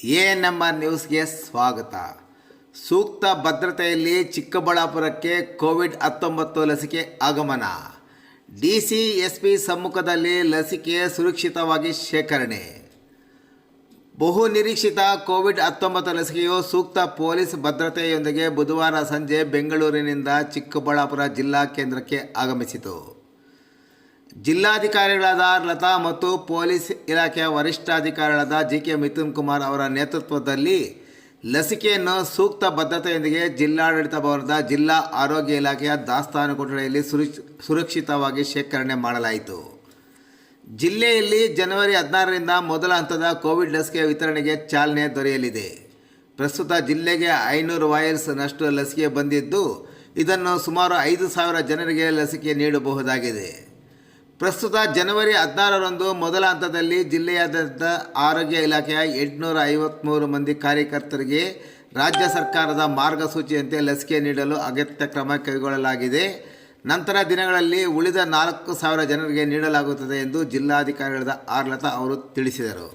ANMR ನ್ಯೂಸ್ಗೆ ಸ್ವಾಗತ. ಸೂಕ್ತ ಭದ್ರತೆಯಲ್ಲಿ ಚಿಕ್ಕಬಳ್ಳಾಪುರಕ್ಕೆ ಕೋವಿಡ್-19 ಲಸಿಕೆ ಆಗಮನ. ಡಿಸಿ, ಎಸ್ಪಿ ಸಮ್ಮುಖದಲ್ಲಿ ಲಸಿಕೆ ಸುರಕ್ಷಿತವಾಗಿ ಶೇಖರಣೆ. ಬಹು ನಿರೀಕ್ಷಿತ ಕೋವಿಡ್-19 ಲಸಿಕೆಯು ಸೂಕ್ತ ಪೊಲೀಸ್ ಭದ್ರತೆಯೊಂದಿಗೆ ಬುಧವಾರ ಸಂಜೆ ಬೆಂಗಳೂರಿನಿಂದ ಚಿಕ್ಕಬಳ್ಳಾಪುರ ಜಿಲ್ಲಾ ಕೇಂದ್ರಕ್ಕೆ ಆಗಮಿಸಿತು. ಜಿಲ್ಲಾಧಿಕಾರಿಗಳಾದ ಲತಾ ಮತ್ತು ಪೊಲೀಸ್ ಇಲಾಖೆಯ ವರಿಷ್ಠಾಧಿಕಾರಿಗಳಾದ ಜಿಕೆ ಮಿಥುನ್ ಕುಮಾರ್ ಅವರ ನೇತೃತ್ವದಲ್ಲಿ ಲಸಿಕೆಯನ್ನು ಸೂಕ್ತ ಭದ್ರತೆಯೊಂದಿಗೆ ಜಿಲ್ಲಾಡಳಿತ ಭವನದ ಜಿಲ್ಲಾ ಆರೋಗ್ಯ ಇಲಾಖೆಯ ದಾಸ್ತಾನು ಕೊಠಡಿಯಲ್ಲಿ ಸುರಕ್ಷಿತವಾಗಿ ಶೇಖರಣೆ ಮಾಡಲಾಯಿತು. ಜಿಲ್ಲೆಯಲ್ಲಿ ಜನವರಿ 16ರಿಂದ ಮೊದಲ ಹಂತದ ಕೋವಿಡ್ ಲಸಿಕೆ ವಿತರಣೆಗೆ ಚಾಲನೆ ದೊರೆಯಲಿದೆ. ಪ್ರಸ್ತುತ ಜಿಲ್ಲೆಗೆ 500 ವೈಲ್ಸ್ನಷ್ಟು ಲಸಿಕೆ ಬಂದಿದ್ದು, ಇದನ್ನು ಸುಮಾರು 5,000 ಜನರಿಗೆ ಲಸಿಕೆ ನೀಡಬಹುದಾಗಿದೆ. ಪ್ರಸ್ತುತ ಜನವರಿ 16ರಂದು ಮೊದಲ ಹಂತದಲ್ಲಿ ಜಿಲ್ಲೆಯಾದ್ಯಂತ ಆರೋಗ್ಯ ಇಲಾಖೆಯ 853 ಮಂದಿ ಕಾರ್ಯಕರ್ತರಿಗೆ ರಾಜ್ಯ ಸರ್ಕಾರದ ಮಾರ್ಗಸೂಚಿಯಂತೆ ಲಸಿಕೆ ನೀಡಲು ಅಗತ್ಯ ಕ್ರಮ ಕೈಗೊಳ್ಳಲಾಗಿದೆ. ನಂತರ ದಿನಗಳಲ್ಲಿ ಉಳಿದ 4,000 ಜನರಿಗೆ ನೀಡಲಾಗುತ್ತದೆ ಎಂದು ಜಿಲ್ಲಾಧಿಕಾರಿಗಳಾದ ಲತಾ ಅವರು ತಿಳಿಸಿದರು.